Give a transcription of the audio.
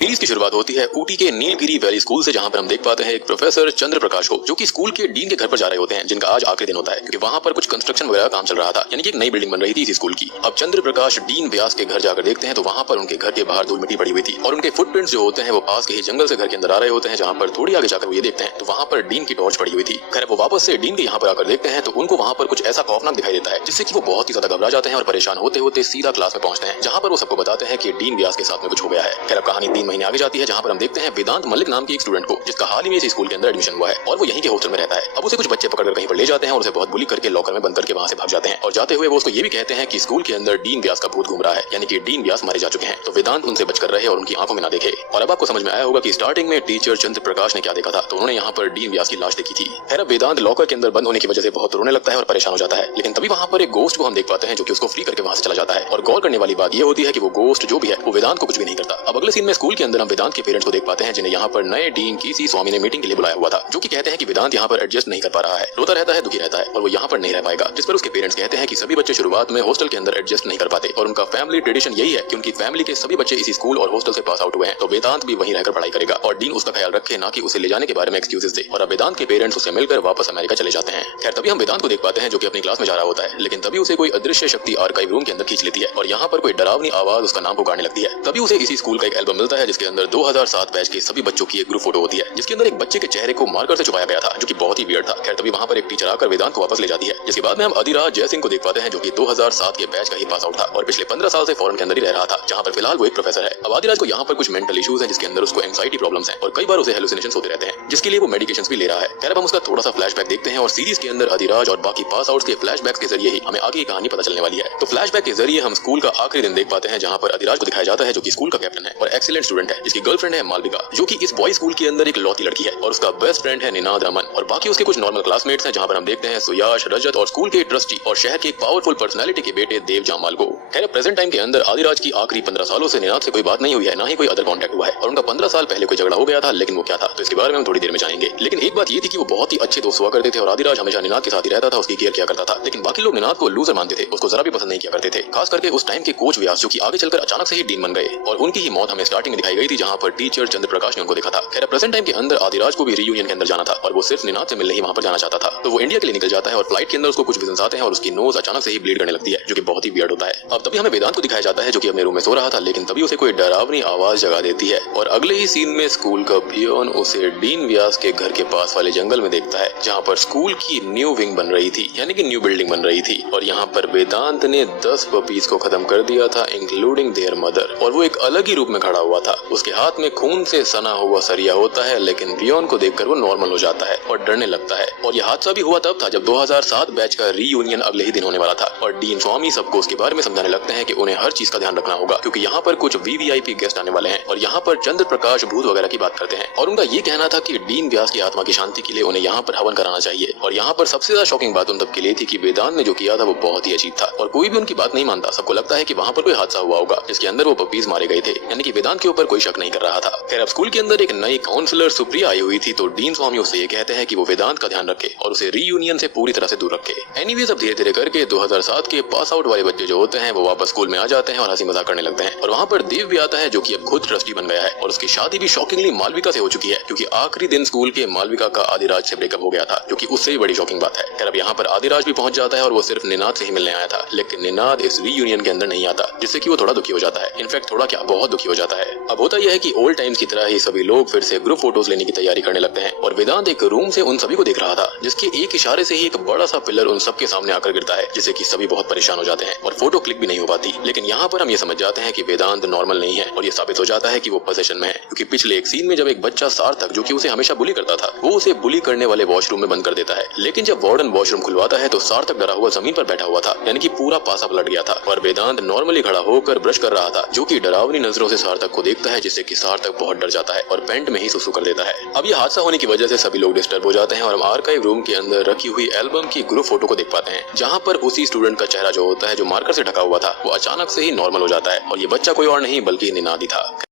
Series की शुरुआत होती है ऊटी के नीलगिरी वैली स्कूल से, जहां पर हम देख पाते हैं एक प्रोफेसर चंद्र प्रकाश को, जो कि स्कूल के डीन के घर पर जा रहे होते हैं, जिनका आज आखिरी दिन होता है क्योंकि वहां पर कुछ कंस्ट्रक्शन वगैरह काम चल रहा था, यानी कि एक नई बिल्डिंग बन रही थी इसी स्कूल की। अब चंद्र प्रकाश डीन व्यास के घर जाकर देखते हैं तो वहां पर उनके घर के बाहर धूल मिट्टी पड़ी हुई थी और उनके फुटप्रिंट्स जो होते हैं वो पास के ही जंगल से घर के अंदर आ रहे होते हैं। जहां पर थोड़ी आगे जाकर वो ये देखते हैं तो वहां पर डीन की टॉर्च पड़ी हुई थी। खैर वो वापस से डीन के यहाँ पर आकर देखते हैं तो उनको वहां पर कुछ ऐसा खौफनाक दिखाई देता है जिससे कि वो बहुत ही ज्यादा घबरा जाते हैं और परेशान होते होते सीधा क्लास में पहुंचते हैं, जहां पर वो सबको बताते हैं कि डीन व्यास के साथ में कुछ हो गया है। खैर अब कहानी 3 महीने आगे जाती है, जहां पर हम देखते हैं वेदांत मलिक नाम की एक स्टूडेंट को, जिसका हाल ही में इस स्कूल के अंदर एडमिशन हुआ है और वो यहीं के हॉस्टल में रहता है। अब उसे कुछ बच्चे पकड़कर कहीं पर ले जाते हैं और उसे बहुत बुली करके लॉकर में बंद करके वहां से भाग जाते हैं और जाते हुए वो उसको ये भी कहते हैं कि स्कूल के अंदर डीन व्यास का भूत घूम रहा है, यानी कि डीन व्यास मारे जा चुके हैं। तो वेदांत उनसे बचकर रहे और उनकी आंखों में ना देखे। और अब आपको समझ में आया होगा कि स्टार्टिंग में टीचर चंद्र प्रकाश ने क्या देखा था, तो उन्होंने यहाँ पर डीन व्यास की लाश देखी थी। खैर वेदांत लॉकर के अंदर बंद होने की वजह से बहुत रोने लगता है और परेशान हो जाता है, लेकिन तभी वहाँ पर एक गोस्ट को हम देख पाते हैं जो कि उसको फ्री करके वहां से चला जाता है। और गौर करने वाली बात यह होती है कि वो गोस्ट जो भी है वो वेदांत को कुछ भी नहीं करता। अब अगले सीन में स्कूल के अंदर हम वेदांत के पेरेंट्स को देख पाते हैं, जिन्हें यहाँ पर नए डीन कीसी स्वामी ने मीटिंग के लिए बुलाया हुआ था, जो कि कहते हैं कि वेदांत यहाँ पर एडजस्ट नहीं कर पा रहा है, रोता रहता है, दुखी रहता है और वो यहाँ पर नहीं रह पाएगा। जिस पर उसके पेरेंट्स कहते हैं कि सभी बच्चे शुरुआत में हॉस्टल के अंदर एडजस्ट नहीं कर पाते और उनका फैमिली ट्रेडिशन यही है कि उनकी फैमिली के सभी बच्चे इसी स्कूल और हॉस्टल से पास आउट हुए हैं, तो वेदांत भी वहीं रहकर पढ़ाई करेगा और डीन उसका ख्याल रखे, ना कि उसे ले जाने के बारे में एक्सक्यूजेस दे। और अब वेदांत के पेरेंट्स उसे मिलकर वापस अमेरिका चले जाते हैं। खैर तभी हम वेदांत को देख पाते हैं जो कि अपनी क्लास में जा रहा होता है, लेकिन तभी उसे कोई अदृश्य शक्ति आर्काइव रूम के अंदर खींच लेती है और यहाँ पर कोई डरावनी आवाज उसका नाम पुकारने लगती है। तभी उसे इसी स्कूल का एक एल्बम मिलता है जिसके अंदर 2007 बैच के सभी बच्चों की एक ग्रुप फोटो होती है, जिसके अंदर एक बच्चे के चेहरे को मार्कर से छुपाया गया था, जो कि बहुत ही वियर्ड था। खैर तभी वहाँ पर एक टीचर आकर वेदांत को वापस ले जाती है, जिसके बाद में हम अधिराज जय सिंह को देख पाते हैं जो कि 2007 के बैच का ही पास आउट था और पिछले 15 साल से फॉरेन के अंदर ही रह रहा था, जहाँ पर फिलहाल वो एक प्रोफेसर है। अब अधिराज को यहाँ पर कुछ मेंटल इश्यूज है, जिसके अंदर उसको एंग्जाइटी प्रॉब्लम्स है और कई बार उसे हेलुसिनेशंस होते रहते हैं, जिसके लिए वो मेडिकेशंस भी ले रहा है। खैर अब हम उसका थोड़ा सा फ्लैशबैक देखते हैं और सीरीज के अंदर अधिराज और बाकी पास आउट्स के फ्लैशबैक्स के जरिए ही हमें आगे की कहानी पता चलने वाली है। तो फ्लैशबैक के जरिए हम स्कूल का आखिरी दिन देख पाते हैं, जहाँ पर अधिराज को दिखाया जाता है जो कि स्कूल का कैप्टन है और एक्सीलेंट स्टूडेंट है, जिसकी गर्लफ्रेंड है मालविका, जो कि इस बॉय स्कूल के अंदर एक लौती लड़की है, और उसका बेस्ट फ्रेंड है निनाद रमन और बाकी उसके कुछ नॉर्मल क्लासमेट्स हैं, जहाँ पर हम देखते हैं सुयाश, रजत और स्कूल के ट्रस्टी और शहर के एक पावरफुल पर्सनालिटी के बेटे देव जामाल को। खैर प्रेजेंट टाइम के अंदर आदिराज की आखिरी 15 सालों से निनाद से कोई बात नहीं हुई है, ना ही कोई अदर कॉन्टेक्ट हुआ है और उनका 15 साल पहले कोई झगड़ा हो गया था, लेकिन वो क्या था तो इसके बारे में हम थोड़ी देर में जानेंगे। लेकिन एक बात ये थी कि वो बहुत ही अच्छे दोस्त हुआ करते थे और आदिराज हमेशा निनाद के साथ ही रहता था, उसकी केयर किया करता था, लेकिन बाकी लोग निनाद को लूजर मानते थे, उसको जरा भी पसंद नहीं किया करते थे। खास करके उस टाइम के कोच व्यास, जो कि आगे चलकर अचानक से ही डीन बन गए और उनकी ही मौत हमें स्टार्टिंग में दिखाई गई थी, जहाँ पर टीचर चंद्र प्रकाश ने उनको देखा था। खैर प्रेजेंट टाइम के अंदर आदिराज को भी रीयूनियन के अंदर जाना था और वो सिर्फ निनाद से मिलने ही वहाँ पर जाना चाहता था, तो वो इंडिया के लिए निकल जाता है और फ्लाइट के अंदर उसको कुछ विजन्स आते हैं और उसकी नोज अचानक से ही ब्लीड करने लगती है, जो कि बहुत ही वियर्ड होता है। अब तभी हमें वेदांत को दिखाया जाता है जो कि अपने रूम में सो रहा था, लेकिन तभी उसे कोई डरावनी आवाज जगा देती है और अगले ही सीन में स्कूल का पियोन उसे डीन व्यास के घर के पास वाले जंगल में देखता है, जहाँ पर स्कूल की न्यू विंग बन रही थी, यानी कि न्यू बिल्डिंग बन रही थी और यहाँ पर वेदांत ने 10 पपीज को खत्म कर दिया था, इंक्लूडिंग देयर मदर, और वो एक अलग ही रूप में खड़ा हुआ था। उसके हाथ में खून से सना हुआ सरिया होता है, लेकिन पियोन को देखकर वो नॉर्मल हो जाता है और डरने लगता है। और यह हादसा भी हुआ तब था जब 2007 बैच का रीयूनियन अगले ही दिन होने वाला था और डीन स्वामी सबको उसके बारे में समझाने लगते हैं कि उन्हें हर चीज का ध्यान रखना होगा, क्योंकि यहाँ पर कुछ वीवीआईपी गेस्ट आने वाले हैं और यहाँ पर चंद्र प्रकाश भूत वगैरह की बात करते हैं और उनका ये कहना था कि डीन व्यास की आत्मा की शांति के लिए उन्हें यहाँ पर हवन कराना चाहिए। और यहाँ पर सबसे ज्यादा शॉकिंग बात उन सबके लिए थी कि वेदांत ने जो किया था वो बहुत ही अजीब था और कोई भी उनकी बात नहीं मानता। सबको लगता है कि वहाँ पर कोई हादसा हुआ होगा जिसके अंदर वो पपीज मारे गए थे, यानी कि वेदांत के ऊपर कोई शक नहीं कर रहा था। खैर अब स्कूल के अंदर एक नई काउंसलर सुप्रिया आई हुई थी, तो डीन स्वामी उससे ये कहते हैं कि वो वेदांत का ध्यान रखे और उसे रीयूनियन से पूरी तरह से दूर रखे। एनीवेज अब धीरे धीरे करके 2007 के पास आउट वाले बच्चे जो होते हैं वो वापस स्कूल में आ जाते हैं और हंसी मजाक करने लगते हैं और वहाँ पर देव भी आता है, जो कि अब खुद ट्रस्टी बन गया है और उसकी शादी भी शॉकिंगली मालविका से हो चुकी है, क्योंकि आखिरी दिन स्कूल के मालविका का आदिराज से ब्रेकअप हो गया था, जो कि उससे भी बड़ी शॉकिंग बात है। खैर अब यहाँ पर आदिराज भी पहुंच जाता है और वो सिर्फ निनाद से ही मिलने आया था, लेकिन निनाद इस रीयूनियन के अंदर नहीं आता, जिससे कि वो थोड़ा दुखी हो जाता है। इनफैक्ट थोड़ा क्या, बहुत दुखी हो जाता है। अब होता यह है कि ओल्ड टाइम्स की तरह ही सभी लोग फिर से ग्रुप फोटोज लेने की तैयारी करने लगते हैं और वेदांत एक रूम से उन सभी को देख रहा था, जिसके एक इशारे से ही एक बड़ा सा पिलर उन सबके सामने आकर गिरता है, जिससे कि सभी बहुत परेशान हो जाते हैं और फोटो क्लिक भी नहीं हो पाती। लेकिन यहाँ पर हम ये समझ जाते हैं कि वेदांत नॉर्मल नहीं है और ये साबित हो जाता है कि वो पोजेशन में है, क्योंकि पिछले एक सीन में जब एक बच्चा सार्थक, जो कि उसे हमेशा बुली करता था, वो उसे बुली करने वाले वॉशरूम में बंद कर देता है, लेकिन जब वार्डन वॉशरूम खुलवाता है तो सार्थक डरा हुआ जमीन पर बैठा हुआ था, यानी कि पूरा पासा पलट गया था और वेदांत नॉर्मली खड़ा होकर ब्रश कर रहा था, जो कि डरावनी नजरों से सार्थक को देखता है, जिससे कि सार्थक बहुत डर जाता है और पेंट में ही सुसु कर देता है। अब ये हादसा होने की वजह से सभी लोग डिस्टर्ब हो जाते हैं और हम आर्काइव रूम के अंदर रखी हुई एल्बम की ग्रुप फोटो को देख पाते हैं, जहाँ पर उसी स्टूडेंट का चेहरा जो होता है, जो मार्कर से ढका हुआ था, वो अचानक से ही नॉर्मल हो जाता है और ये बच्चा कोई और नहीं बल्कि निनाद ही था।